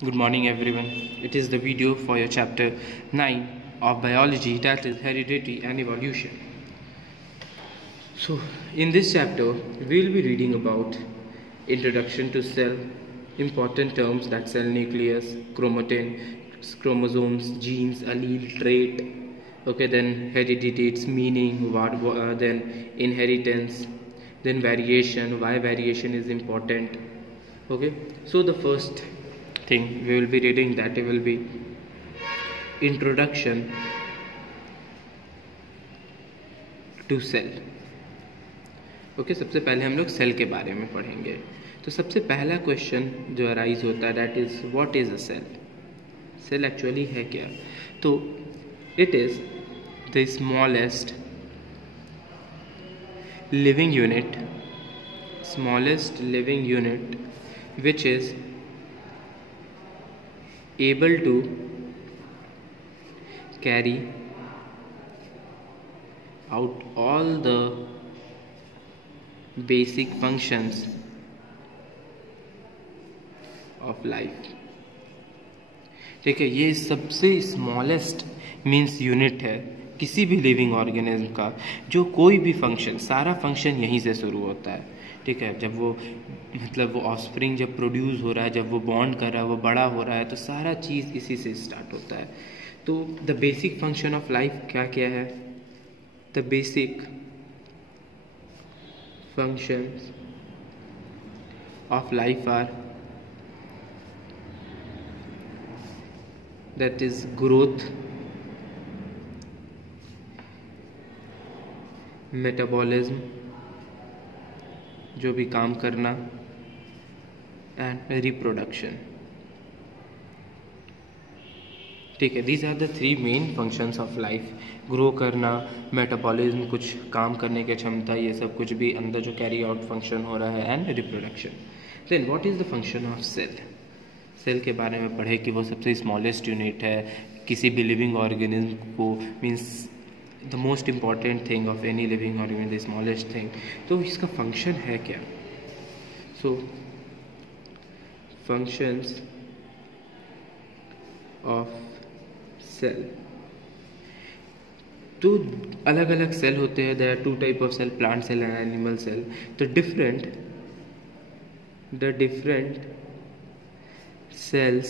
Good morning everyone. It is the video for your chapter 9 of biology, that is heredity and evolution. So in this chapter we will be reading about introduction to cell, important terms that cell nucleus, chromatin, chromosomes, genes, allele, trait. Okay, then heredity, its meaning, then inheritance, then variation, why variation is important. Okay, so the first thing we will be reading, that will be introduction to cell. Okay, सबसे पहले हम लोग cell के बारे में पढ़ेंगे. तो सबसे पहला क्वेश्चन जो अराइज होता है that is what is a cell. Cell actually है क्या? तो it is the smallest living unit which is able to carry out all the basic functions of life. ठीक है, ये सबसे स्मॉलेस्ट मीन्स यूनिट है किसी भी लिविंग ऑर्गेनिज्म का, जो कोई भी फंक्शन, सारा फंक्शन यहीं से शुरू होता है. ठीक है, जब वो वो ऑफस्प्रिंग जब प्रोड्यूस हो रहा है, जब वो बॉन्ड कर रहा है, वो बड़ा हो रहा है, तो सारा चीज़ इसी से स्टार्ट होता है. तो the basic function of life क्या क्या है? The basic functions of life are that is growth, metabolism जो भी काम करना, एंड रिप्रोडक्शन. ठीक है, these are the three main functions of life. Grow करना, मेटाबॉलिज्म कुछ काम करने की क्षमता, ये सब कुछ भी अंदर जो कैरी आउट फंक्शन हो रहा है, and reproduction. Then what is the function of cell. Cell के बारे में पढ़े कि वो सबसे स्मॉलेस्ट यूनिट है किसी भी लिविंग ऑर्गेनिज्म को, means the most important thing of any living organism, the smallest thing. तो इसका फंक्शन है क्या? So functions of cell. तो अलग अलग सेल होते हैं. There are two type of cell, plant cell and animal cell. तो the different cells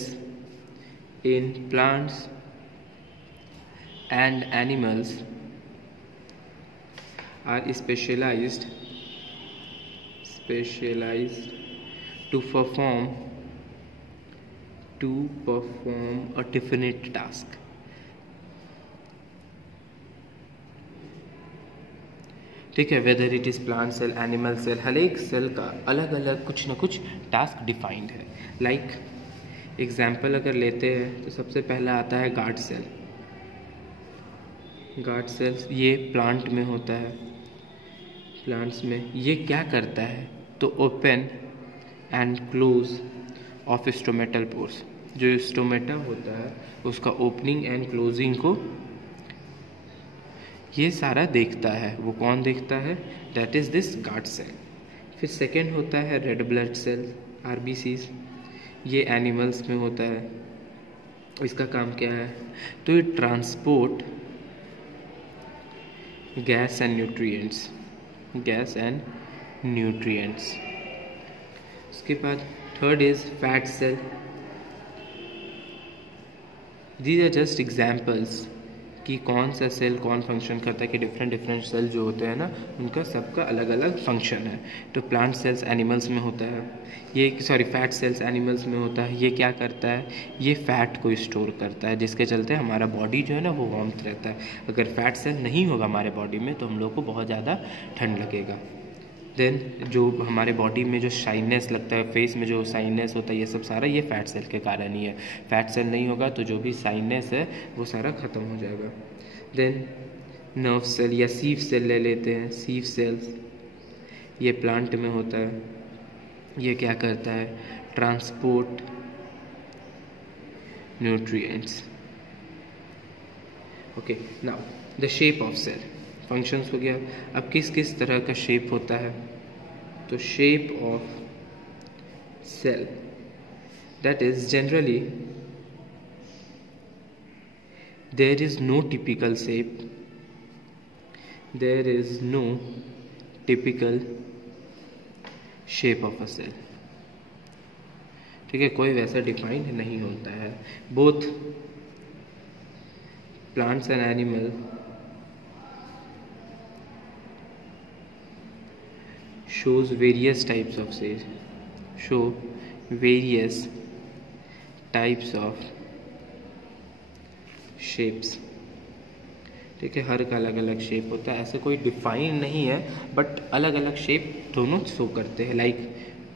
in plants and animals are specialized to perform a definite task. ठीक है, whether it is plant cell, animal cell, हर एक cell का अलग अलग कुछ ना कुछ टास्क डिफाइंड है. लाइक एग्जाम्पल अगर लेते हैं तो सबसे पहला आता है गार्ड सेल. गार्ड सेल्स ये प्लांट में होता है. प्लांट्स में ये क्या करता है? तो open and close of stomatal pores. जो स्टोमेटा होता है उसका ओपनिंग एंड क्लोजिंग को ये सारा देखता है. वो कौन देखता है? That is this guard cell. फिर सेकेंड होता है रेड ब्लड सेल, आरबीसीज. ये एनिमल्स में होता है. इसका काम क्या है? तो ये ट्रांसपोर्ट गैस एंड न्यूट्रिएंट्स. उसके बाद third is fat cell. These are just examples कि कौन सा सेल कौन फंक्शन करता है, कि डिफरेंट सेल जो होते हैं ना, उनका सबका अलग अलग फंक्शन है. तो प्लांट सेल्स एनिमल्स में होता है, फैट सेल्स एनिमल्स में होता है. ये क्या करता है? ये फैट को स्टोर करता है, जिसके चलते हमारा बॉडी जो है ना वो वार्म रहता है. अगर फैट सेल नहीं होगा हमारे बॉडी में तो हम लोग को बहुत ज़्यादा ठंड लगेगा. देन जो हमारे बॉडी में जो शाइनेस लगता है, फेस में जो शाइनेस होता है, ये सब सारा ये फैट सेल के कारण ही है. फैट सेल नहीं होगा तो जो भी शाइनेस है वो सारा ख़त्म हो जाएगा. देन नर्व सेल या सीव सेल ले लेते हैं. सीव सेल्स ये प्लांट में होता है. ये क्या करता है? Transport nutrients. Okay, now the shape of cell. Functions हो गया. अब किस किस तरह का शेप होता है? तो shape of cell, That is, generally there is no typical shape, there is no typical shape of a cell. ठीक है, कोई वैसा डिफाइंड नहीं होता है. Both plants and animal shows various types of cells, show various types of shapes. ठीक है, हर का अलग अलग शेप होता है, ऐसे कोई डिफाइन नहीं है, बट अलग अलग शेप दोनों शो करते हैं. Like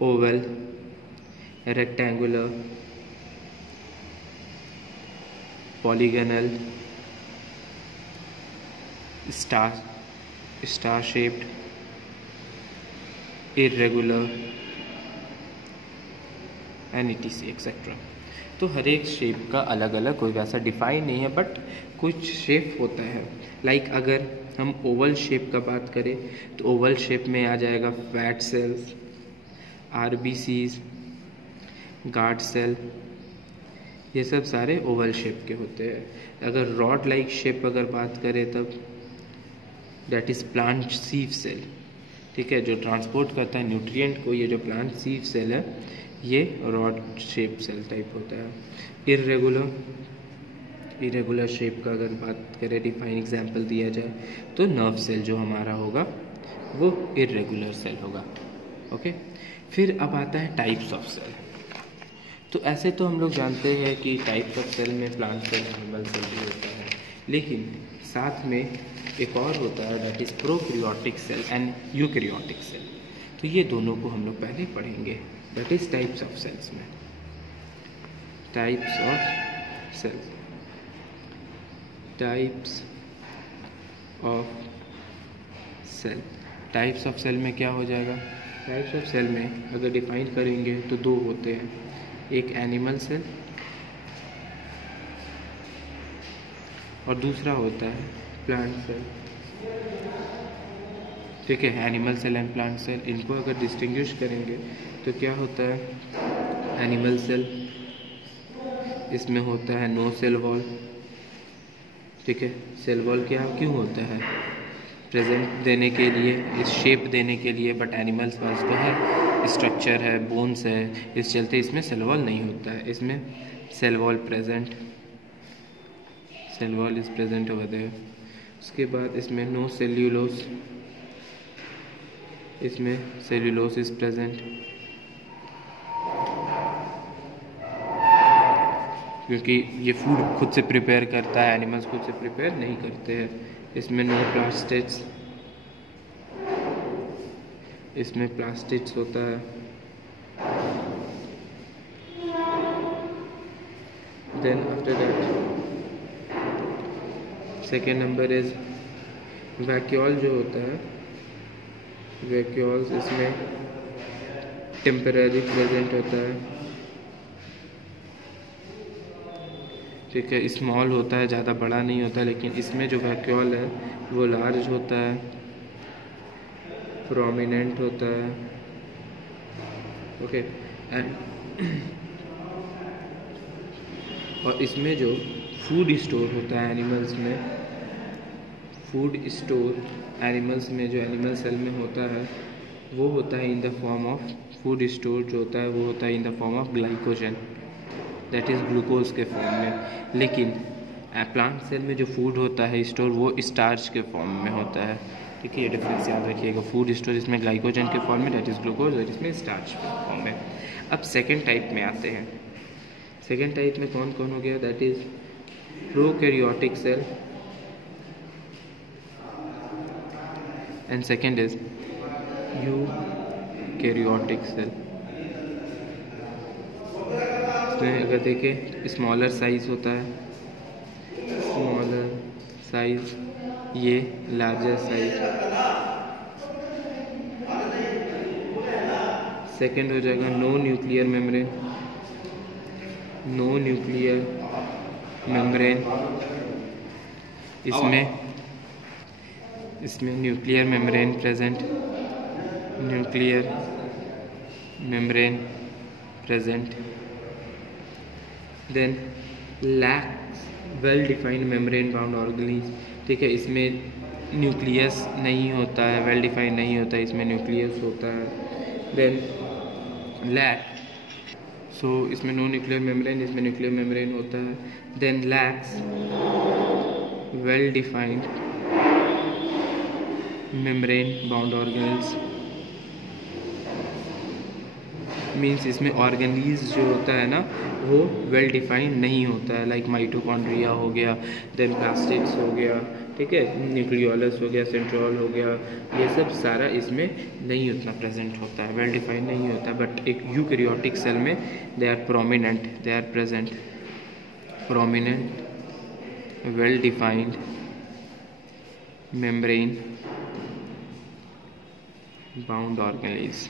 oval, rectangular, polygonal, star shaped, irregular and etc etcetera. तो हर एक शेप का अलग अलग कोई वैसा डिफाइन नहीं है, बट कुछ शेप होता है. लाइक अगर हम ओवल शेप का बात करें तो ओवल शेप में आ जाएगा fat cells, RBCs, guard cell, ये सब सारे ओवल शेप के होते हैं. अगर रॉड लाइक शेप अगर बात करें तब दैट इज़ प्लांट सीव सेल. ठीक है, जो ट्रांसपोर्ट करता है न्यूट्रिएंट को, ये जो प्लांट सीव सेल है ये रॉड शेप सेल टाइप होता है. इरेगुलर शेप का अगर बात करें, डिफाइन एग्जांपल दिया जाए तो नर्व सेल जो हमारा होगा वो इरेगुलर सेल होगा. ओके, फिर अब आता है टाइप्स ऑफ सेल. तो ऐसे तो हम लोग जानते हैं कि टाइप्स ऑफ सेल में प्लांट सेल, एनिमल सेल भी होता है, लेकिन साथ में एक और होता है that is prokaryotic cell and eukaryotic cell. तो ये दोनों को हम लोग पहले पढ़ेंगे. That is types of cells में. Types of cells, types of cell. Types of cell में क्या हो जाएगा? टाइप्स ऑफ सेल में अगर डिफाइन करेंगे तो दो होते हैं, एक एनिमल सेल और दूसरा होता है प्लांट सेल. ठीक है, animal cell and plant cell, इनको अगर डिस्टिंग्विश करेंगे तो क्या होता है? एनिमल सेल, इसमें होता है नो सेल वॉल. ठीक है, सेल वॉल क्या क्यों होता है? प्रेजेंट देने के लिए, इस शेप देने के लिए, बट एनिमल्स पास तो है, स्ट्रक्चर है, बोन्स है, इस चलते इसमें सेल वॉल नहीं होता है. इसमें cell wall present, cell wall is present over there. उसके बाद इसमें नो सेल्यूलोस, इसमें सेल्यूलोस इज प्रेजेंट, क्योंकि ये फूड खुद से प्रिपेयर करता है, एनिमल्स खुद से प्रिपेयर नहीं करते हैं. इसमें नो प्लास्टिड्स, इसमें प्लास्टिड्स होता है. Then after that second number is vacuole जो होता है. वैक्यूल्स इसमें टेम्पररी प्रेजेंट होता है. ठीक है, स्मॉल होता है, ज़्यादा बड़ा नहीं होता, लेकिन इसमें जो वैक्यूल है वो लार्ज होता है, प्रोमिनेंट होता है. ओके, एंड और इसमें जो फूड स्टोर होता है एनिमल्स में, फूड स्टोर एनिमल्स में जो एनिमल सेल में होता है वो होता है in the form of, food store जो होता है वो होता है in the form of glycogen, that is glucose के फॉर्म में. लेकिन प्लांट सेल में जो फूड होता है स्टोर वो स्टार्च के फॉर्म में होता है. ठीक है, ये डिफरेंस याद रखिएगा. फूड स्टोर इसमें ग्लाइकोजन के फॉर्म में, दैट इज़ ग्लूकोज, और इसमें स्टार्च के फॉर्म में. अब सेकेंड टाइप में आते हैं. सेकेंड टाइप में कौन कौन हो गया? That is prokaryotic cell and second is eukaryotic cell. इसमें अगर देखें स्मॉलर साइज होता है, स्मॉलर साइज, ये लार्जर साइज. सेकेंड हो जाएगा no nuclear membrane, no nuclear membrane. इसमें nuclear membrane present, nuclear membrane present. Then lacks well defined membrane bound organelles, ठीक है, इसमें न्यूक्लियस नहीं होता है, वेल डिफाइंड नहीं होता है, इसमें न्यूक्लियस होता है। देन लैक, सो इसमें नो न्यूक्लियर मेम्ब्रेन, इसमें न्यूक्लियर मेम्ब्रेन होता है। Then lacks well defined membrane bound organelles, means इसमें ऑर्गेनीज जो होता है ना वो वेल डिफाइंड नहीं होता है, लाइक माइटोकॉन्ड्रिया हो गया, देन प्लास्टिड्स हो गया, ठीक है, न्यूक्लियोलस हो गया, सेंट्रियोल हो गया, ये सब सारा इसमें नहीं उतना प्रेजेंट होता है, वेल डिफाइंड नहीं होता। बट एक यूकैरियोटिक सेल में they are prominent, they are present, prominent well defined membrane bound organelles.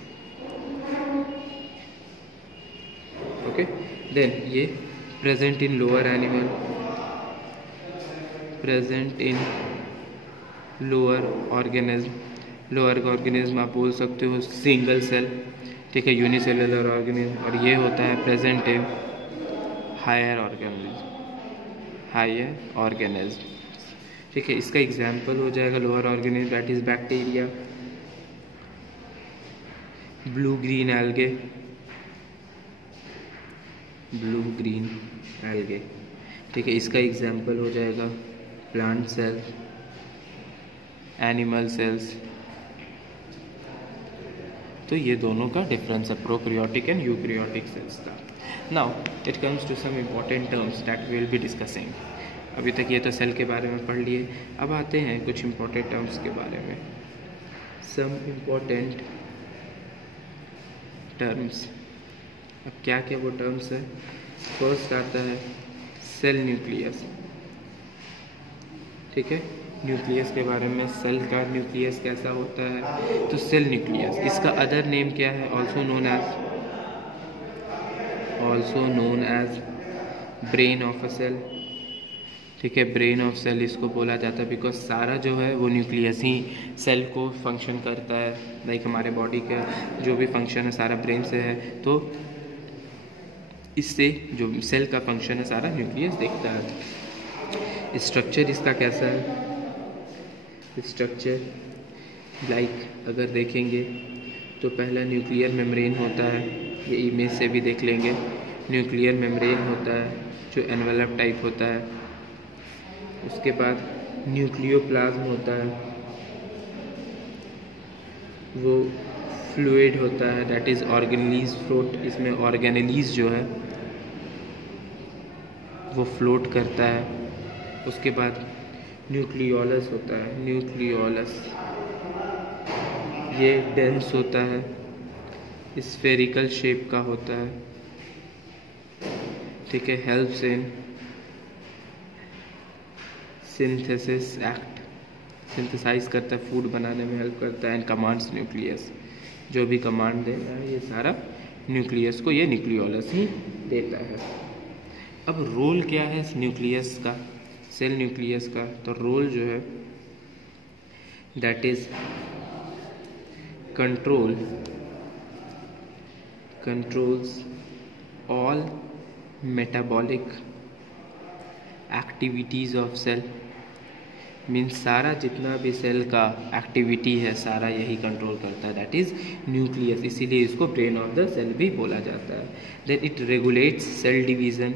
Okay, then ये present in lower animal, present in lower organism, lower organism आप बोल सकते हो सिंगल सेल, ठीक है, यूनिसेलुलर ऑर्गेनिज्म, और ये होता है present in higher organism, higher organism, ठीक है। इसका एग्जाम्पल हो जाएगा lower organism, that is bacteria, blue green algae, blue green algae, ठीक है। इसका एग्जाम्पल हो जाएगा प्लांट सेल, एनिमल सेल्स। तो ये दोनों का डिफरेंस है, प्रोकैरियोटिक एंड यूकैरियोटिक सेल्स का। Now it comes to some important terms that we will be discussing. अभी तक ये तो सेल के बारे में पढ़ लिए, अब आते हैं कुछ इम्पॉर्टेंट टर्म्स के बारे में। सम इम्पॉर्टेंट टर्म्स, अब क्या क्या वो टर्म्स है। फर्स्ट आता है सेल न्यूक्लियस, ठीक है, न्यूक्लियस के बारे में, सेल का न्यूक्लियस कैसा होता है। तो सेल न्यूक्लियस, इसका अदर नेम क्या है, also known as brain of a cell, ठीक है, ब्रेन ऑफ सेल इसको बोला जाता है बिकॉज सारा जो है वो न्यूक्लियस ही सेल को फंक्शन करता है, लाइक हमारे बॉडी का जो भी फंक्शन है सारा ब्रेन से है, तो इससे जो सेल का फंक्शन है सारा न्यूक्लियस देखता है। स्ट्रक्चर इसका कैसा है, स्ट्रक्चर लाइक अगर देखेंगे तो पहला न्यूक्लियर मेम्ब्रेन होता है, ये इमेज से भी देख लेंगे, न्यूक्लियर मेम्ब्रेन होता है जो एनवेलप टाइप होता है। उसके बाद न्यूक्लियोप्लाज्म होता है, वो फ्लूइड होता है, दैट इज़ ऑर्गेनेलीज फ्लोट, इसमें ऑर्गेनेलीज जो है वो फ्लोट करता है। उसके बाद न्यूक्लियोलस होता है, न्यूक्लियोलस ये डेंस होता है, स्फेरिकल शेप का होता है, ठीक है, helps in synthesis act, synthesize करता है, फूड बनाने में हेल्प करता है, एंड कमांड्स न्यूक्लियस, जो भी कमांड देता है ये सारा न्यूक्लियस को ये न्यूक्लियोलस ही देता है। अब रोल क्या है न्यूक्लियस का, सेल न्यूक्लियस का, तो रोल जो है that is controls all metabolic activities of cell, means सारा जितना भी सेल का एक्टिविटी है सारा यही कंट्रोल करता है, दैट इज़ न्यूक्लियस, इसीलिए इसको ब्रेन ऑफ द सेल भी बोला जाता है। Then it regulates cell division,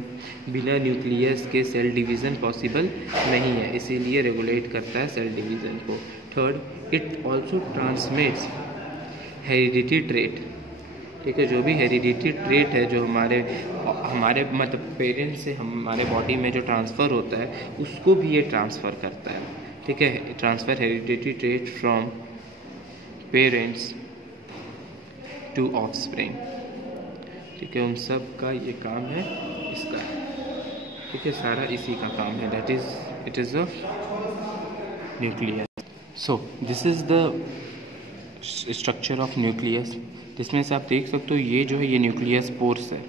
बिना न्यूक्लियस के सेल डिवीज़न पॉसिबल नहीं है, इसीलिए रेगुलेट करता है सेल डिवीज़न को। Third, it also transmits heredity trait, ठीक है, जो भी हेरिडिटी ट्रेट है जो हमारे मतलब पेरेंट्स से हमारे बॉडी में जो ट्रांसफ़र होता है उसको भी ये ट्रांसफ़र करता है, ठीक है, transfer heredity trait from parents to offspring, ठीक है, उन सब का ये काम है इसका, ठीक है, सारा इसी का काम है, that is it is of nucleus. So this is the structure of nucleus, जिसमें से आप देख सकते हो ये जो है ये न्यूक्लियस पोर्स है,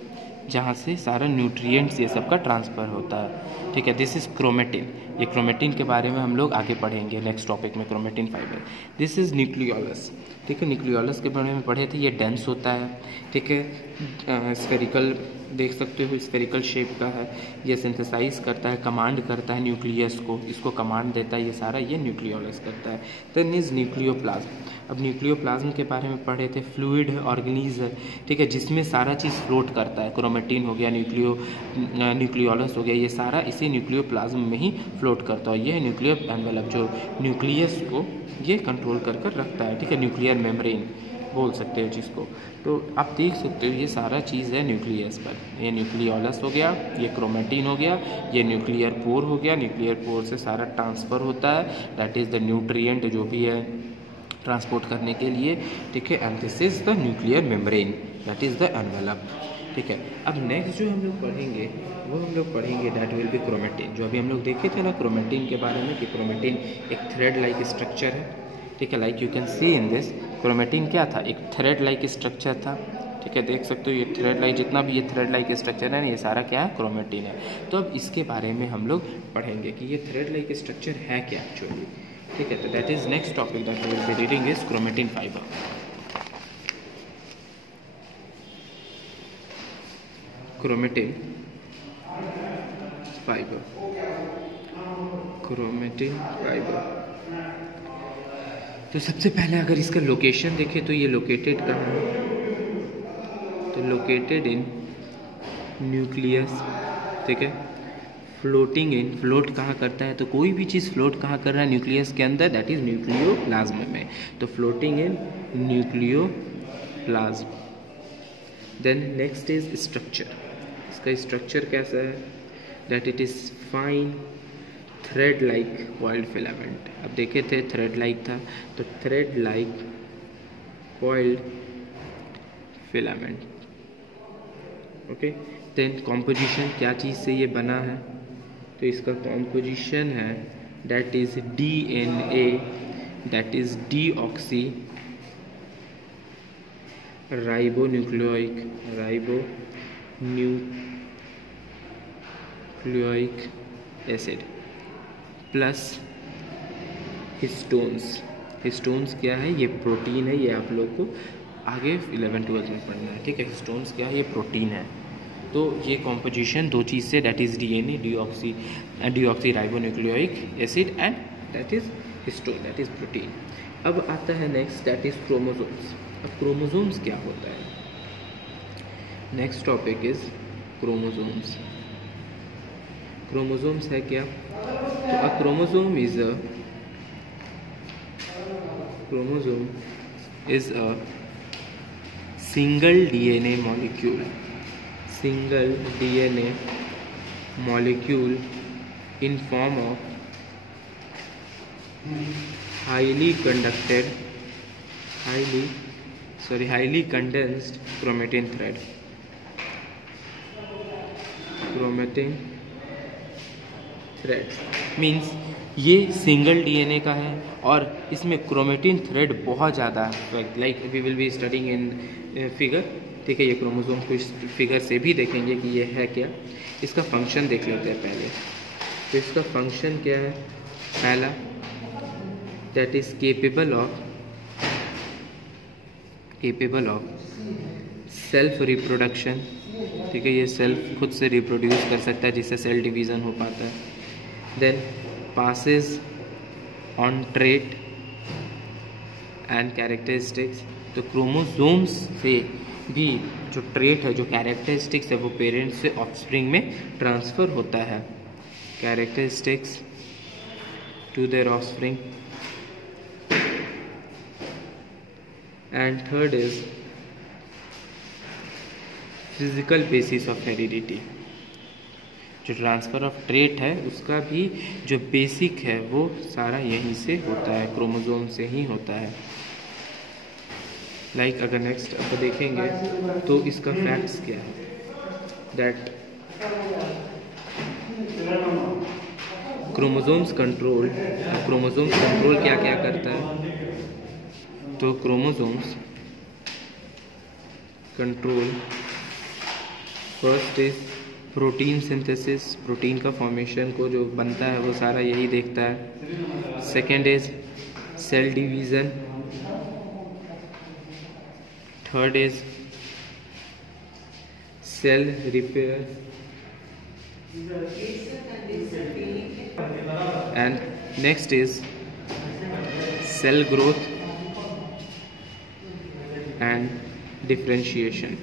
जहाँ से सारा न्यूट्रिएंट्स ये सब का ट्रांसफ़र होता है, ठीक है। This is chromatin. ये क्रोमेटिन के बारे में हम लोग आगे पढ़ेंगे नेक्स्ट टॉपिक में, chromatin fibre. This is nucleolus, ठीक है। न्यूक्लियोलस के बारे में पढ़े थे। ये डेंस होता है, ठीक है। स्फेरिकल देख सकते हो, स्फेरिकल शेप का है। ये सिंथेसाइज करता है, कमांड करता है न्यूक्लियस को, इसको कमांड देता है, ये सारा ये न्यूक्लियोलस करता है। Then is nucleoplasm. अब न्यूक्लियोप्लाज्म के बारे में पढ़े थे। फ्लूइड है, ऑर्गेनिज्म, ठीक है, जिसमें सारा चीज़ फ्लोट करता है। क्रोमेटिन हो गया, न्यूक्लियोलस हो गया, ये सारा इसी न्यूक्लियोप्लाज्म में ही फ्लोट करता है। ये है न्यूक्लियर एनवेलप, जो न्यूक्लियस को ये कंट्रोल कर रखता है, ठीक है। न्यूक्लियर मेम्ब्रेन बोल सकते हो जिसको। तो आप देख सकते हो ये सारा चीज़ है न्यूक्लियस पर। ये न्यूक्लियोलस हो गया, ये क्रोमेटिन हो गया, ये न्यूक्लियर पोर हो गया। न्यूक्लियर पोर से सारा ट्रांसफ़र होता है, दैट इज़ द न्यूट्रिएंट जो भी है ट्रांसपोर्ट करने के लिए, ठीक है। And this is the nuclear membrane, that is the envelope, ठीक है। अब नेक्स्ट जो हम लोग पढ़ेंगे वो हम लोग पढ़ेंगे दैट विल बी क्रोमेटिन। जो अभी हम लोग देखे थे ना क्रोमेटिन के बारे में, कि क्रोमेटिन एक थ्रेड लाइक स्ट्रक्चर है, ठीक है। Like you can see in this, chromatin क्या था, एक थ्रेड लाइक स्ट्रक्चर था, ठीक है। देख सकते हो ये थ्रेड लाइक, जितना भी ये थ्रेड लाइक स्ट्रक्चर है ना, ये सारा क्या है, क्रोमेटिन है। तो अब इसके बारे में हम लोग पढ़ेंगे कि ये थ्रेड लाइक स्ट्रक्चर है क्या एक्चुअली, ठीक है। तो that is next topic that we will be reading is chromatin fibre. Chromatin fibre, chromatin fibre. तो सबसे पहले अगर इसका लोकेशन देखें तो ये लोकेटेड कहाँ है, तो लोकेटेड इन न्यूक्लियस, ठीक है। फ्लोटिंग इन, फ्लोट कहाँ करता है, तो कोई भी चीज़ फ्लोट कहाँ कर रहा है, न्यूक्लियस के अंदर, दैट इज न्यूक्लियोप्लाज्म में। तो floating in nucleoplasm. Then next is structure. इसका स्ट्रक्चर कैसा है, that it is fine thread like coiled filament. अब देखे थे थ्रेड लाइक था, तो thread like coiled filament, okay. Then composition, क्या चीज़ से ये बना है, तो इसका कॉम्पोजिशन है that is DNA, that is deoxyribonucleic acid plus histones. Histones क्या है, ये प्रोटीन है, ये आप लोग को आगे 11-12 में पढ़ना है, ठीक है। हिस्टोन्स क्या है, ये प्रोटीन है। तो ये कॉम्पोजिशन दो चीज़ से, that is DNA, deoxyribonucleic acid, and that is histone, that is protein. अब आता है नेक्स्ट, दैट इज़ क्रोमोसोम्स। अब क्रोमोसोम्स क्या होता है, next topic is chromosomes. Chromosomes है क्या, तो a chromosome is a single DNA molecule in form of highly condensed chromatin thread means ये सिंगल DNA का है और इसमें क्रोमेटिन थ्रेड बहुत ज़्यादा है, like we will be studying in figure, ठीक है। ये क्रोमोसोम को इस फिगर से भी देखेंगे कि ये है क्या। इसका फंक्शन देख लेते हैं पहले। तो इसका फंक्शन क्या है, पहला that is capable of self reproduction, ठीक है। ये सेल्फ खुद से रिप्रोड्यूस कर सकता है, जिससे सेल डिवीज़न हो पाता है। Then passes on trait and characteristics. तो क्रोमोसोम्स से भी जो ट्रेट है, जो कैरेक्टरिस्टिक्स है, वो पेरेंट्स से ऑफस्प्रिंग में ट्रांसफ़र होता है, characteristics to their offspring. And third is physical basis of heredity. जो ट्रांसफ़र ऑफ ट्रेट है उसका भी जो बेसिक है वो सारा यहीं से होता है, क्रोमोसोम से ही होता है। लाइक अगर नेक्स्ट अब देखेंगे तो इसका फैक्ट्स क्या है, दैट क्रोमोसोम्स कंट्रोल क्या क्या करता है, तो chromosomes control first is protein synthesis, protein का फॉर्मेशन को जो बनता है वो सारा यही देखता है। Second is cell division. Third is cell repair and next is cell growth and differentiation.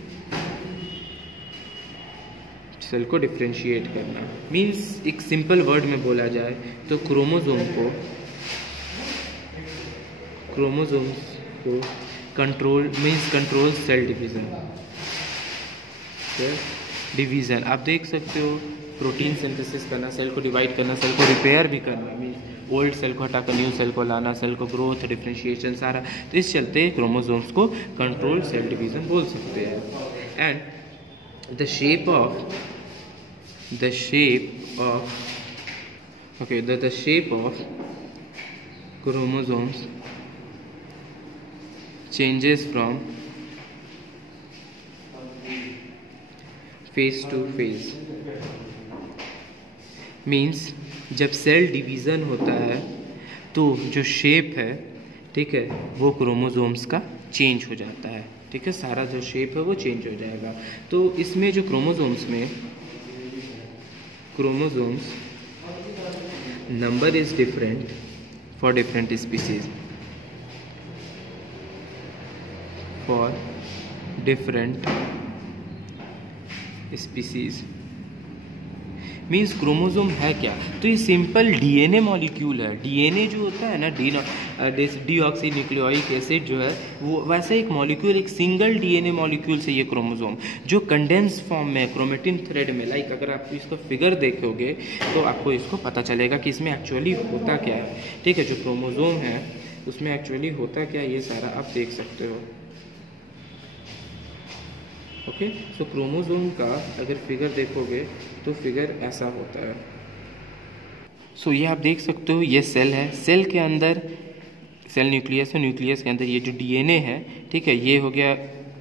Cell को डिफरेंशिएट करना मीन्स एक सिंपल वर्ड में बोला जाए तो क्रोमोसोम्स को control means control cell division. आप देख सकते हो प्रोटीन सिंथेसिस करना, सेल को डिवाइड करना, सेल को रिपेयर भी करना, मीन्स ओल्ड सेल को हटाकर न्यू सेल को लाना, सेल को ग्रोथ, डिफरेंशिएशन सारा, तो इस चलते क्रोमोसोम्स को कंट्रोल सेल डिवीज़न बोल सकते हैं। And the shape of chromosomes changes from phase to phase। Means जब सेल डिवीज़न होता है तो जो शेप है, ठीक है, वो क्रोमोसोम्स का चेंज हो जाता है, ठीक है, सारा जो शेप है वो चेंज हो जाएगा। तो इसमें जो chromosomes number is different for different species, means chromosome है क्या, तो ये सिंपल डीएनए मॉलिक्यूल है। डीएनए जो होता है ना, डीऑक्सी न्यूक्लियोइक एसिड जो है वो वैसे एक मॉलिक्यूल, एक सिंगल डीएनए मॉलिक्यूल से ये क्रोमोसोम जो कंडेंस फॉर्म में क्रोमेटिन थ्रेड में, लाइक अगर आप इसका फिगर देखोगे तो आपको इसको पता चलेगा कि इसमें एक्चुअली होता क्या है, ठीक है। जो क्रोमोसोम है उसमें एक्चुअली होता क्या है ये सारा आप देख सकते हो। ओके, सो क्रोमोसोम का अगर फिगर देखोगे तो फिगर ऐसा होता है। सो ये आप देख सकते हो, ये सेल है, सेल के अंदर सेल न्यूक्लियस है, न्यूक्लियस के अंदर ये जो डीएनए है, ठीक है, ये हो गया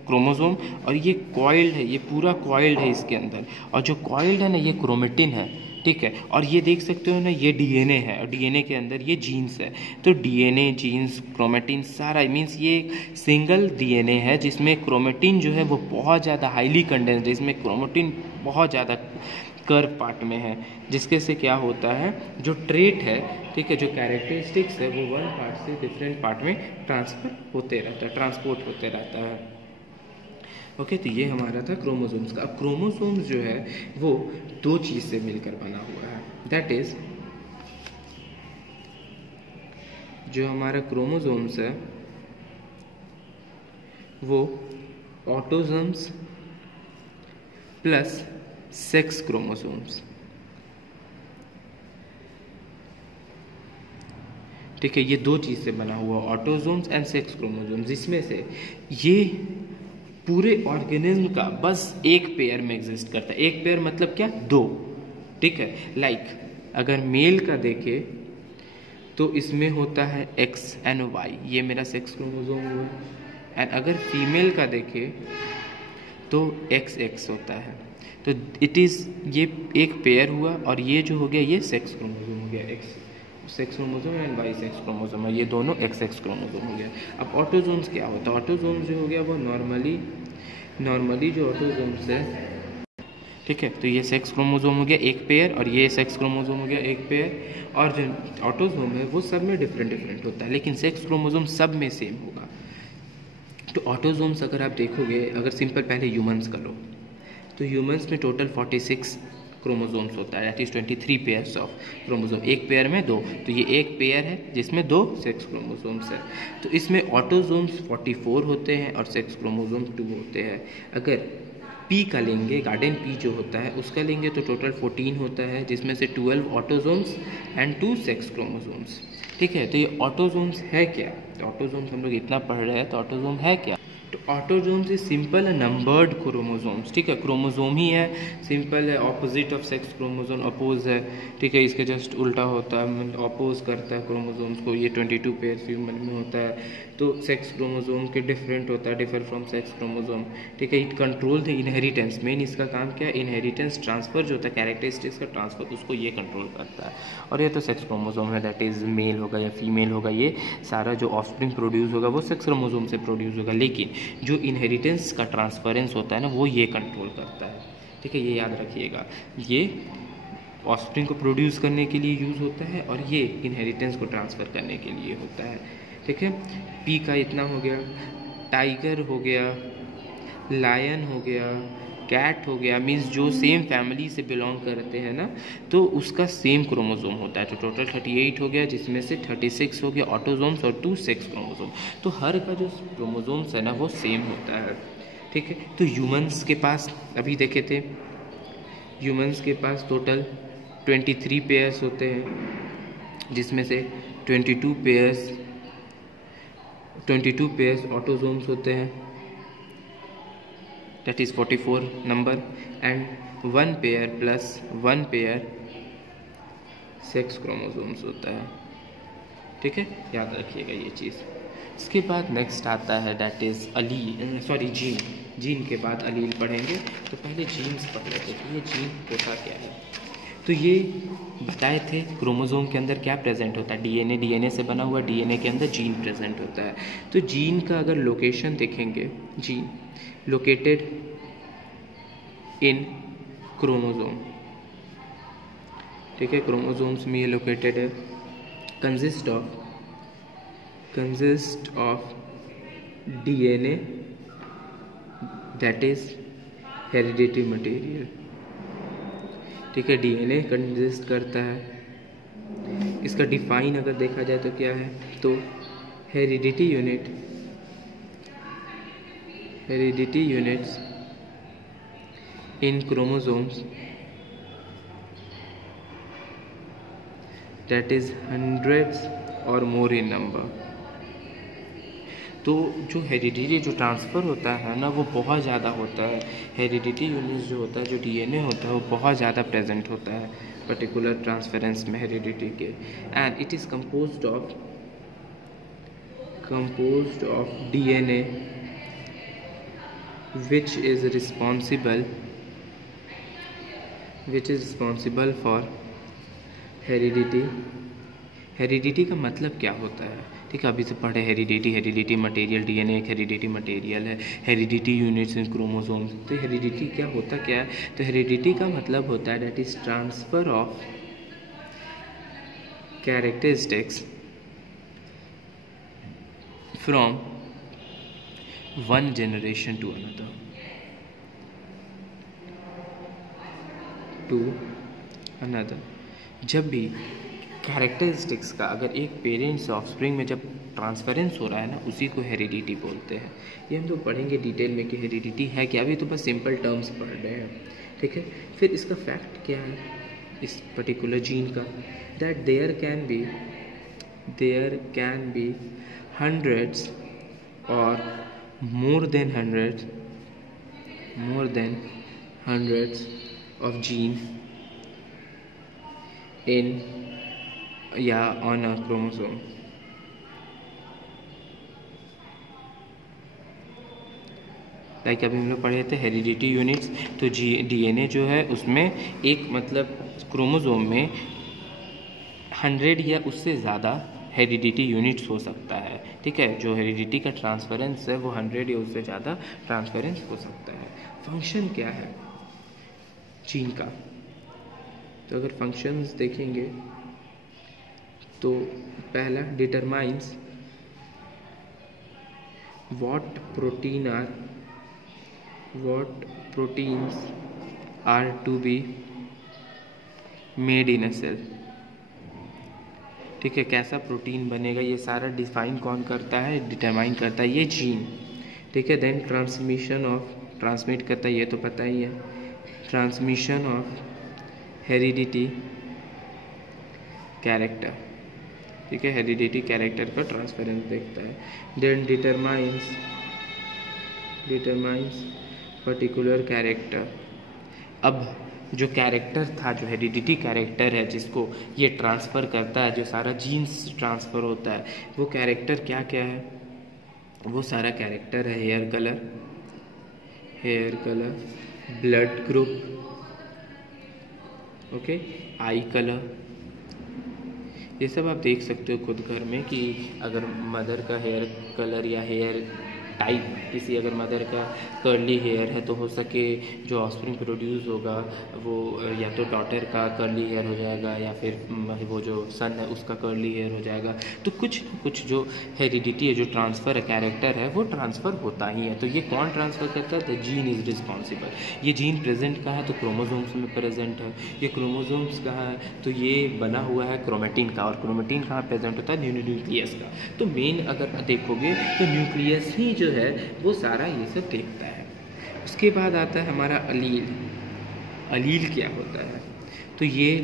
क्रोमोसोम, और ये कॉइल्ड है, ये पूरा कॉइल्ड है इसके अंदर, और जो कॉइल्ड है ना ये क्रोमेटिन है, ठीक है। और ये देख सकते हो ना ये डीएनए है, और डीएनए के अंदर ये जीन्स है। तो डीएनए, जीन्स, क्रोमेटिन सारा मीन्स ये सिंगल डीएनए है जिसमें क्रोमेटिन जो है वो बहुत ज़्यादा हाईली कंडेंस्ड है, इसमें क्रोमेटिन बहुत ज़्यादा कर्व पार्ट में है, जिसके से क्या होता है, जो ट्रेट है, ठीक है, जो कैरेक्टरिस्टिक्स है वो वन पार्ट से डिफरेंट पार्ट में ट्रांसपोर्ट होते रहता है। ओके, तो ये हमारा था क्रोमोसोम्स का। अब क्रोमोसोम्स जो है वो दो चीज़ से मिलकर बना हुआ है, दैट इज जो हमारा क्रोमोसोम्स है वो ऑटोसोम्स प्लस सेक्स क्रोमोसोम्स, ठीक है, ये दो चीज़ से बना हुआ, ऑटोसोम्स एंड सेक्स क्रोमोसोम्स, जिसमें से ये पूरे ऑर्गेनिज्म का बस एक पेयर में एग्जिस्ट करता है। एक पेयर मतलब क्या, दो, ठीक है। लाइक अगर मेल का देखे तो इसमें होता है एक्स एंड वाई, ये मेरा सेक्स क्रोमोसोम हुआ, एंड अगर फीमेल का देखे तो एक्स एक्स होता है। तो इट इज़ ये एक पेयर हुआ, और ये जो हो गया ये सेक्स क्रोमोसोम हो गया, X sex chromosome and Y sex chromosome है, ये दोनों एक्स एक्स क्रोमोसोम हो गया। अब ऑटोसोम्स क्या होता है, ऑटोसोम्स जो हो गया वो नॉर्मली जो ऑटोसोम्स है, ठीक है, तो ये सेक्स क्रोमोसोम हो गया एक पेयर, और ये सेक्स क्रोमोसोम हो गया एक पेयर, और जो ऑटोसोम है वो सब में डिफरेंट होता है, लेकिन सेक्स क्रोमोसोम सब में सेम होगा। तो ऑटोसोम्स अगर आप देखोगे, अगर सिंपल पहले ह्यूमंस का लो, तो ह्यूमंस में टोटल 46 क्रोमोसोम्स होता है, that is 23 pairs of chromosome, एक पेयर में दो, तो ये एक पेयर है जिसमें दो सेक्स क्रोमोसोम्स है। तो इसमें ऑटोसोम्स 44 होते हैं और सेक्स क्रोमोसोम 2 होते हैं। अगर पी का लेंगे, गार्डन पी जो होता है उसका लेंगे तो टोटल 14 होता है, जिसमें से 12 ऑटोसोम्स एंड 2 सेक्स क्रोमोसोम्स, ठीक है। तो ये ऑटोसोम्स है क्या, तो ऑटोसोम्स हम लोग इतना पढ़ रहे हैं, तो ऑटोसोम है क्या, तो autosomes is simple numbered chromosomes, ठीक है, क्रोमोजोम ही है, सिंपल है, opposite of sex chromosome oppose है, ठीक है, इसके जस्ट उल्टा होता है, अपोज करता है क्रोमोजोम्स को, ये 22 पेयर्स ह्यूमन में होता है, तो सेक्स क्रोमोजोम के डिफरेंट होता है, डिफर फ्रॉम सेक्स क्रोमोजोम, ठीक है। It control the inheritance, main इसका काम क्या है, इनहेरिटेंस ट्रांसफर जो होता है, कैरेक्टरिस्टिक्स का ट्रांसफर, उसको ये कंट्रोल करता है। और ये तो सेक्स क्रोमोजोम है, दैट इज़ मेल होगा या फीमेल होगा, ये सारा जो ऑफस्प्रिंग प्रोड्यूस होगा वो सेक्स क्रोमोजोम से प्रोड्यूस होगा, लेकिन जो इनहेरिटेंस का ट्रांसफरेंस होता है ना, वो ये कंट्रोल करता है, ठीक है, ये याद रखिएगा। ये ऑफस्प्रिंग को प्रोड्यूस करने के लिए यूज़ होता है और ये इनहेरिटेंस को ट्रांसफ़र करने के लिए होता है, ठीक है। पी का इतना हो गया, टाइगर हो गया, लायन हो गया, कैट हो गया, मीन्स जो सेम फैमिली से बिलोंग करते हैं ना, तो उसका सेम क्रोमोजोम होता है। तो टोटल 38 हो गया, जिसमें से 36 हो गया ऑटोजोम्स और 2 सेक्स क्रोमोजोम। तो हर का जो क्रोमोजोम्स है ना वो सेम होता है, ठीक है। तो ह्यूमंस के पास अभी देखे थे, ह्यूमंस के पास टोटल 23 पेयर्स होते हैं, जिसमें से 22 पेयर्स ऑटोजोम्स होते हैं, that is 44 number, and 1 pair plus 1 pair sex chromosomes होता है, ठीक है, याद रखिएगा ये चीज़। इसके बाद नेक्स्ट आता है दैट इज़ जीन के बाद अलील पढ़ेंगे। तो पहले जीन्स पढ़ लेते थे, ये जीन होता क्या है। तो ये बताए थे क्रोमोसोम के अंदर क्या प्रेजेंट होता है, डीएनए से बना हुआ, डीएनए के अंदर जीन प्रेजेंट होता है। तो जीन का अगर लोकेशन देखेंगे, जीन लोकेटेड इन क्रोमोसोम, ठीक है, क्रोमोसोम्स में ये लोकेटेड है, consist of DNA that is heredity material, ठीक है, डीएनए कंसिस्ट करता है। इसका डिफाइन अगर देखा जाए तो क्या है, तो heredity units in chromosomes that is hundreds और मोर इन नंबर। तो जो हेरिडिटी जो ट्रांसफ़र होता है ना वो बहुत ज़्यादा होता है, हेरिडिटी यूनिट्स जो होता है, जो डीएनए होता है वो बहुत ज़्यादा प्रेजेंट होता है पर्टिकुलर ट्रांसफरेंस में हेरिडिटी के। And it is composed of DNA which is responsible for heredity. Heredity का मतलब क्या होता है, ठीक है, अभी से पढ़े हेरिडिटी मटेरियल, डीएनए एक हेरिडिटी मटेरियल है, हेरिडिटी यूनिट्स इन क्रोमोसोम। तो हेरिडिटी क्या है, तो हेरिडिटी का मतलब होता है that is transfer of characteristics from one generation to another. जब भी कैरेक्टरिस्टिक्स का अगर एक पेरेंट्स से ऑफस्प्रिंग में जब ट्रांसफरेंस हो रहा है ना, उसी को हेरिडिटी बोलते हैं। ये हम लोग पढ़ेंगे डिटेल में कि हेरिडिटी है क्या, अभी तो बस सिंपल टर्म्स पढ़ रहे हैं, ठीक है। फिर इसका फैक्ट क्या है इस पर्टिकुलर जीन का, that there can be hundreds और more than hundreds of gene in on a chromosome। Like अभी हम लोग पढ़े थे हेरिडिटी यूनिट्स, तो डीएनए जो है उसमें एक मतलब क्रोमोसोम में 100 या उससे ज़्यादा हेरिडिटी यूनिट्स हो सकता है, ठीक है। जो हेरिडिटी का ट्रांसफरेंस है वो 100 या उससे ज़्यादा ट्रांसफरेंस हो सकता है। फंक्शन क्या है जीन का, तो अगर फंक्शंस देखेंगे तो पहला determines what proteins are to be made in a cell, ठीक है, कैसा प्रोटीन बनेगा ये सारा डिफाइन कौन करता है, डिटरमाइन करता है ये जीन, ठीक है। देन ट्रांसमिट करता है, ये तो पता ही है, ट्रांसमिशन ऑफ हेरिडिटी कैरेक्टर, ठीक है, हेरिडिटी कैरेक्टर का ट्रांसफरेंस देखता है। Then determines determines particular character. अब जो कैरेक्टर था, जो हेरिडिटी कैरेक्टर है जिसको ये ट्रांसफ़र करता है, जो सारा जीन्स ट्रांसफ़र होता है, वो कैरेक्टर क्या क्या है? वो सारा कैरेक्टर है hair colour, blood group, okay, eye colour. ये सब आप देख सकते हो खुद घर में कि अगर मदर का हेयर कलर या हेयर टाइप, किसी अगर मदर का कर्ली हेयर है तो हो सके जो ऑफस्प्रिंग प्रोड्यूस होगा वो या तो डॉटर का कर्ली हेयर हो जाएगा या फिर वो जो सन है उसका कर्ली हेयर हो जाएगा। तो कुछ जो हेरिडिटी है, जो ट्रांसफ़र है, कैरेक्टर है, वो ट्रांसफ़र होता ही है। तो ये कौन ट्रांसफ़र करता है? The gene is responsible. ये जीन प्रेजेंट कहाँ है? तो क्रोमोसोम्स में प्रेजेंट है। ये क्रोमोसोम्स कहाँ है? तो ये बना हुआ है क्रोमेटिन का, और क्रोमेटिन कहाँ प्रेजेंट होता है? न्यूक्लियस का। तो मेन अगर देखोगे तो न्यूक्लियस ही जो है वो सारा ये सब देखता है। उसके बाद आता है हमारा अलील क्या होता है? तो ये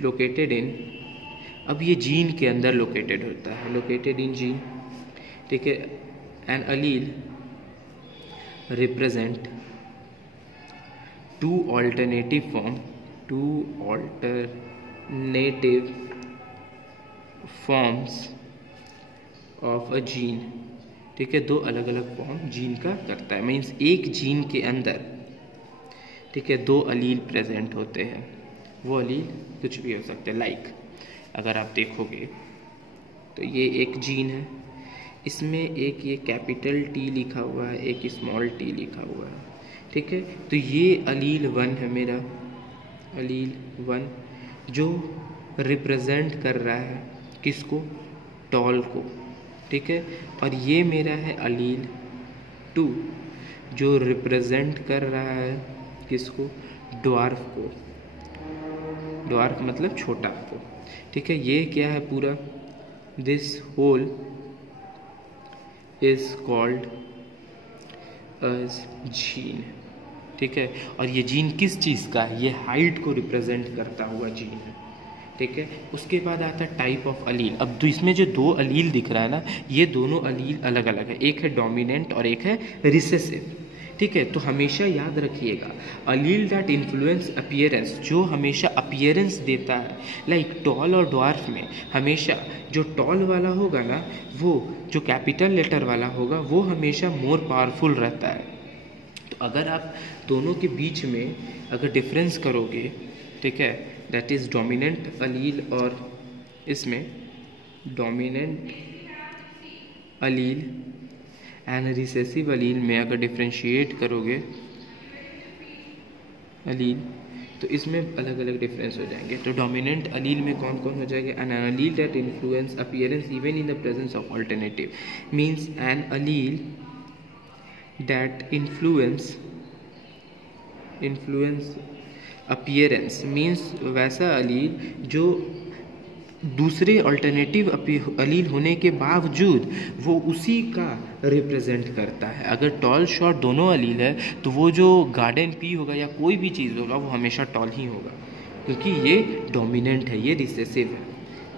लोकेटेड इन, अब ये जीन के अंदर लोकेटेड होता है, लोकेटेड इन जीन, ठीक है। An allele represent two alternative forms of a gene, ठीक है। दो अलग अलग फॉर्म जीन का करता है, मीन्स एक जीन के अंदर, ठीक है, दो अलील प्रेजेंट होते हैं। वो अलील कुछ भी हो सकते हैं। लाइक अगर आप देखोगे तो ये एक जीन है, इसमें एक ये कैपिटल टी लिखा हुआ है, एक स्मॉल टी लिखा हुआ है, ठीक है। तो ये अलील 1 है मेरा, अलील 1 जो रिप्रेजेंट कर रहा है किसको? टॉल को, ठीक है। और ये मेरा है अलील 2 जो रिप्रेजेंट कर रहा है किसको? ड्वार्फ को, ड्वार्फ मतलब छोटा को, ठीक है। ये क्या है पूरा? This whole is called as gene, ठीक है। और ये जीन किस चीज़ का है? ये हाइट को रिप्रेजेंट करता हुआ जीन है, ठीक है। उसके बाद आता है टाइप ऑफ अलील। अब तो इसमें जो दो अलील दिख रहा है ना, ये दोनों अलील अलग अलग है, एक है डोमिनेंट और एक है रिसेसिव, ठीक है। तो हमेशा याद रखिएगा अलील दैट इन्फ्लुएंस अपीयरेंस, जो हमेशा अपीयरेंस देता है, लाइक टॉल और ड्वार्फ में हमेशा जो टॉल वाला होगा ना, वो जो कैपिटल लेटर वाला होगा वो हमेशा मोर पावरफुल रहता है। तो अगर आप दोनों के बीच में अगर डिफरेंस करोगे, ठीक है, दैट इज़ डोमिनेंट अलील और इसमें डोमिनेंट अलील एंड रिसेसिव अलील में अगर डिफ्रेंशिएट करोगे अलील, तो इसमें अलग अलग डिफरेंस हो जाएंगे। तो डोमिनेंट अलील में कौन कौन हो जाएगा? An allele that influence appearance even in the presence of alternative, means an allele that influence appearance, means वैसा अलील जो दूसरे अल्टरनेटिव अलील होने के बावजूद वो उसी का रिप्रेजेंट करता है। अगर टॉल शॉर्ट दोनों अलील है तो वो जो गार्डन पी होगा या कोई भी चीज़ होगा वो हमेशा टॉल ही होगा, क्योंकि ये डोमिनेंट है, ये रिसेसिव है,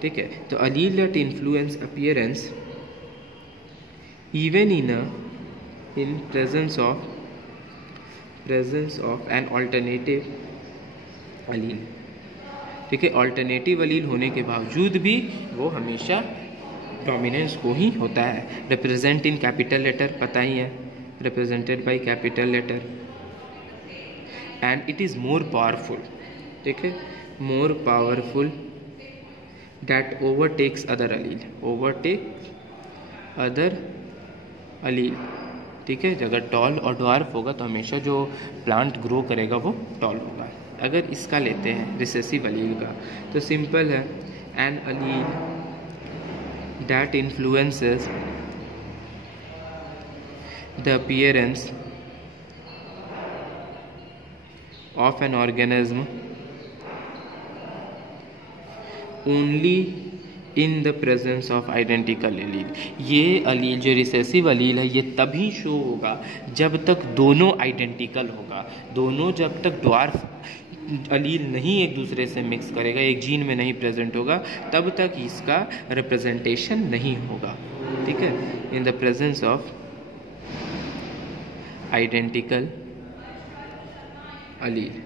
ठीक है। तो allele that influence appearance even in presence of an alternative allele, ठीक है। ऑल्टरनेटिव अलील होने के बावजूद भी वो हमेशा डोमिनेंस को ही होता है। रिप्रेजेंट इन कैपिटल लेटर, पता ही है, represented by capital letter, and it is more powerful, ठीक है, more powerful that overtakes other allele, ठीक है। अगर टॉल और ड्वार्फ होगा तो हमेशा जो प्लांट ग्रो करेगा वो टॉल होगा। अगर इसका लेते हैं रिसेसिव अलील का, तो सिंपल है, an allele that influences the appearance of an organism only in the presence of identical allele. ये अलील जो रिसेसिव अलील है ये तभी शो होगा जब तक दोनों आइडेंटिकल होगा, दोनों जब तक ड्वार्फ अलील नहीं एक दूसरे से मिक्स करेगा, एक जीन में नहीं प्रेजेंट होगा, तब तक इसका रिप्रेजेंटेशन नहीं होगा, ठीक है। In the presence of identical allele,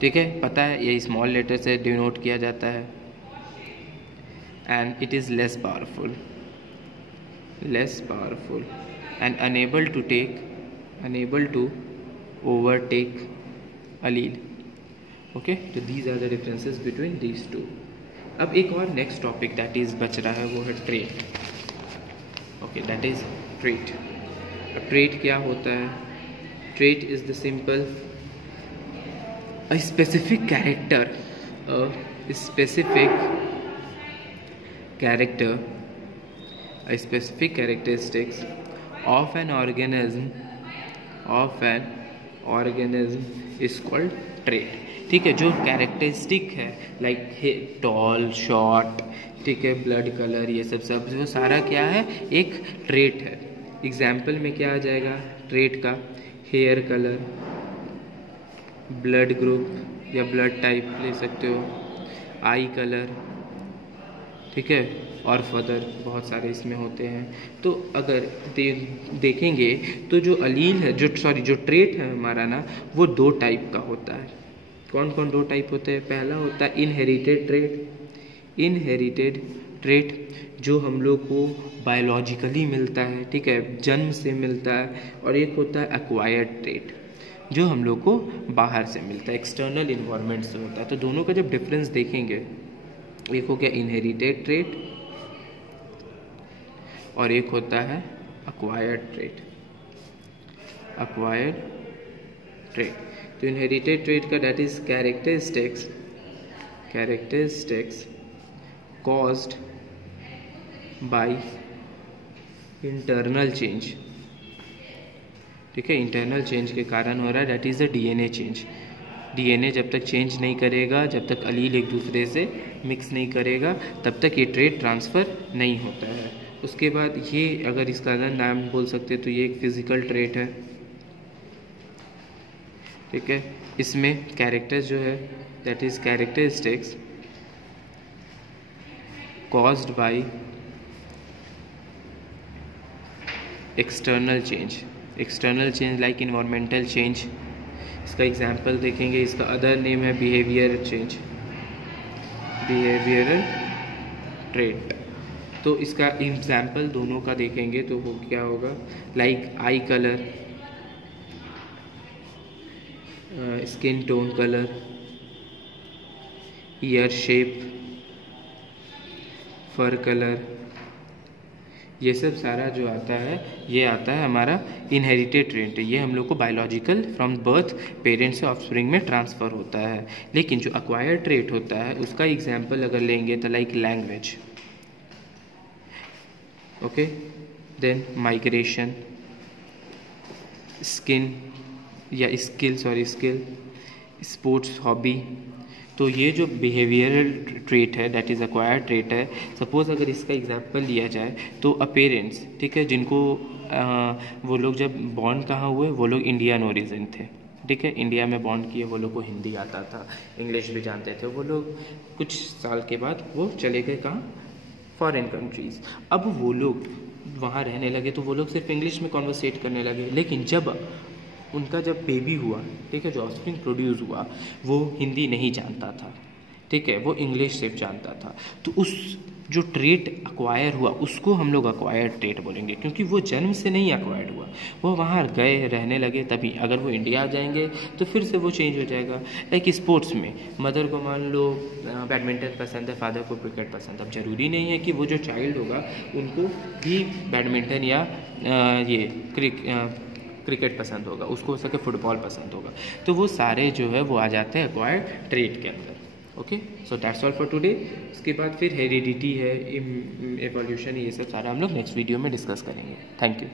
ठीक है, पता है ये स्मॉल लेटर से डिनोट किया जाता है। And it is less powerful and unable to overtake allele। Okay, तो these are the differences between these two. अब एक और नेक्स्ट टॉपिक दैट इज बच रहा है, वो है trait. Okay, that is trait. Trait क्या होता है? Trait is the simple a specific characteristics of an organism is called trait। ठीक है, जो कैरेक्टरिस्टिक है लाइक टॉल, शॉर्ट, ठीक है, ब्लड कलर, ये सब वो सारा क्या है? एक ट्रेट है। एग्जाम्पल में क्या आ जाएगा ट्रेट का? हेयर कलर, ब्लड ग्रुप या ब्लड टाइप ले सकते हो, आई कलर, ठीक है, और फर्दर बहुत सारे इसमें होते हैं। तो अगर देखेंगे तो जो अलील है, जो ट्रेट है हमारा ना, वो दो टाइप का होता है। कौन कौन दो टाइप होते हैं? पहला होता है इनहेरिटेड ट्रेट, जो हम लोग को बायोलॉजिकली मिलता है, ठीक है, जन्म से मिलता है। और एक होता है एक्वायर्ड ट्रेट, जो हम लोग को बाहर से मिलता है, एक्सटर्नल इन्वायरमेंट से होता है। तो दोनों का जब डिफरेंस देखेंगे, एक हो गया इनहेरिटेड ट्रेट और एक होता है एक्वायर्ड ट्रेट। तो इनहेरिटेड ट्रेट का that is characteristics caused by internal change, ठीक है, इंटरनल चेंज के कारण हो रहा है, that is the DNA change. DNA जब तक चेंज नहीं करेगा, जब तक अलील एक दूसरे से मिक्स नहीं करेगा, तब तक ये ट्रेट ट्रांसफ़र नहीं होता है। उसके बाद ये अगर इसका नाम बोल सकते तो ये एक फिजिकल ट्रेट है, ठीक है। इसमें कैरेक्टर्स जो है that is characteristics caused by external change like environmental change. इसका एग्जाम्पल देखेंगे, इसका अदर नेम है बिहेवियरल ट्रेट। तो इसका एग्जाम्पल दोनों का देखेंगे तो वो क्या होगा, like eye colour, skin tone colour, ear shape, fur colour, ये सब सारा जो आता है ये आता है हमारा इनहेरिटेड ट्रेट। ये हम लोग को बायोलॉजिकल फ्रॉम बर्थ पेरेंट्स से ऑफस्प्रिंग में ट्रांसफ़र होता है। लेकिन जो एक्वायर्ड ट्रेट होता है उसका एग्जाम्पल अगर लेंगे तो like language, okay, then migration, skill, sports, hobby. तो ये जो बिहेवियरल ट्रेट है दैट इज़ एक्वायर्ड ट्रेट है। सपोज़ अगर इसका एग्जांपल लिया जाए तो अपेरेंट्स, ठीक है, जिनको वो लोग जब बॉर्न कहाँ हुए, वो लोग इंडियन ओरिजिन थे, ठीक है, इंडिया में बॉर्न किए, वो लोग को हिंदी आता था, इंग्लिश भी जानते थे। वो लोग कुछ साल के बाद वो चले गए कहाँ, फॉरेन कंट्रीज़। अब वो लोग वहाँ रहने लगे तो वो लोग सिर्फ इंग्लिश में कॉन्वर्सेट करने लगे। लेकिन जब उनका बेबी हुआ, ठीक है, जो ऑफस्प्रिंग प्रोड्यूस हुआ, वो हिंदी नहीं जानता था, ठीक है, वो इंग्लिश सिर्फ जानता था। तो उस जो ट्रेट अक्वायर हुआ उसको हम लोग अक्वायर्ड ट्रेट बोलेंगे, क्योंकि वो जन्म से नहीं अक्वायर्ड हुआ, वो वहाँ गए रहने लगे तभी। अगर वो इंडिया आ जाएंगे तो फिर से वो चेंज हो जाएगा। लाइक स्पोर्ट्स में मदर को मान लो बैडमिंटन पसंद है, फादर को क्रिकेट पसंद है। अब ज़रूरी नहीं है कि वो जो चाइल्ड होगा उनको भी बैडमिंटन या ये क्रिकेट पसंद होगा, उसको हो सके फुटबॉल पसंद होगा। तो वो सारे जो है वो आ जाते हैं एक्वायर्ड ट्रेट के अंदर। Okay, so that's all for today. उसके बाद फिर हेरिडिटी है, एवोल्यूशन, ये सब सारा हम लोग नेक्स्ट वीडियो में डिस्कस करेंगे। Thank you.